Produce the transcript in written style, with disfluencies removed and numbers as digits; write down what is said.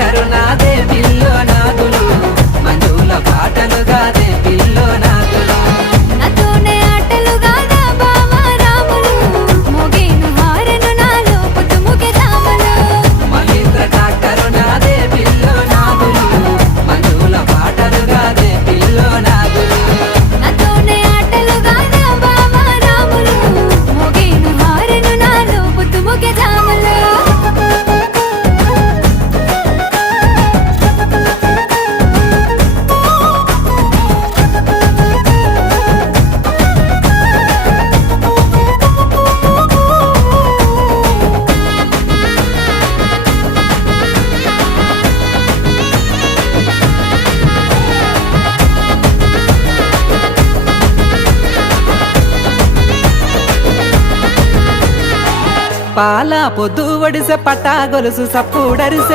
tractor నాదే pillow నాదులు మంజుల పాటలు Gade pillow నాదులు నాతోనే ఆటలు గాదా బావా రాములు మోగేను హారను నాలో పొద్దుముకే జాములు మహేంద్ర ట్రాక్టరు నాదే పిల్లో నాదులు మంజుల పాటలు గాదే పిల్లో నాదులు నాతోనే ఆటలు గాదా బావా రాములు మోగేను హారను నాలో పొద్దుముకే జాములు పాల పొద్దు ఒడిసె పట్టా గొలుసు సప్పుడరిసె